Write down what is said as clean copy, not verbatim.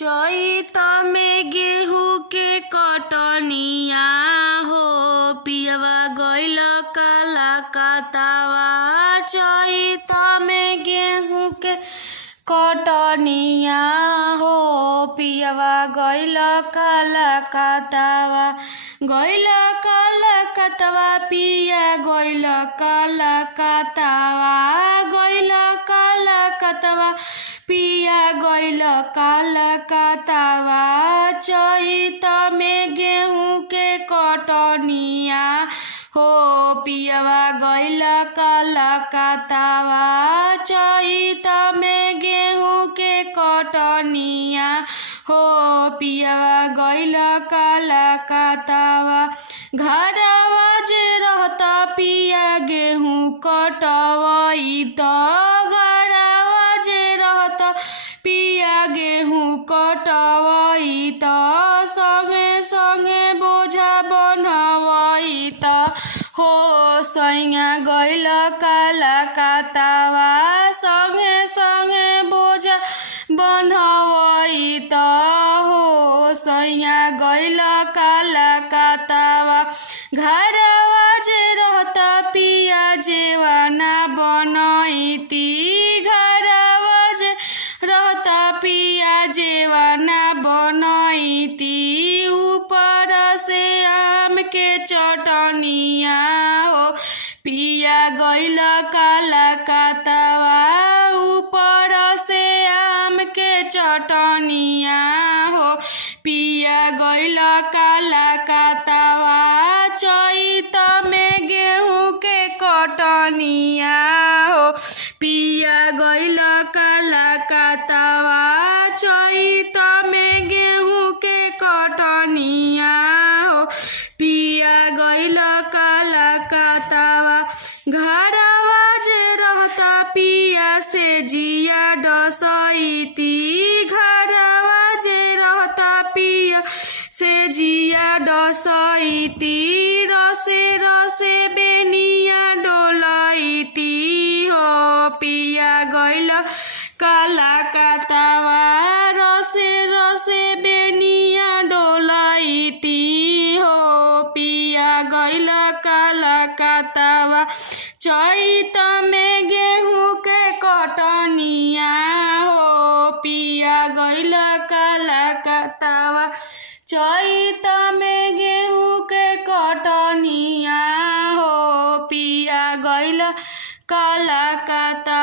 चैत में गेहूँ के कटनिया हो पियवा गइल काला कतावा। चैत में गेहूँ के कटनिया हो पियवा गइल काला कतावा। गइल काला कतावा पिया गइल काला कतावा। गइल काला कतावा पिया गइल काला कतावा। चैत में गेहूँ के कटनिया हो पियवा गइल काला कतावा। चैत में गेहूँ के कटनिया हो पियवा गइल काला कतावा। घरवा जे रहता पिया गेहूँ कटवई त घरवा जे रहता पिया गेहूँ कटवई त संगे संगे बोझा बनवई त हो सैया गइल काला कतावा। संगे संगे बोझा बनवई त हो सैया गइल काला कतावा। घरवा जे रहता पिया जेवाना बनैती। घरवा जे रहता पिया जेवाना बनैती। ऊपर से आम के चटनिया हो पिया गइल काला कतावा। ऊपर से आम के चटनिया हो पिया गइल काला कतावा। चैत में गेहूँ के कटनिया हो पिया गइल काला कतावा। चैत में गेहूँ के कटनिया हो पिया गइल काला कतावा। घरवा जे रहता पिया से जिया डसैती। घरवा जे रहता पिया से जिया डसैती। रसे रसे बेनिया डोलैती हो पिया गइल काला कतावा। रसे रसे बेनिया डोलैती हो पिया गइल काला कतावा। चैत में गेहूँ के कटनिया हो पिया गइल काला कतावा। चैत में गेहूँ के कटनिया हो पिया गइल काला कतावा।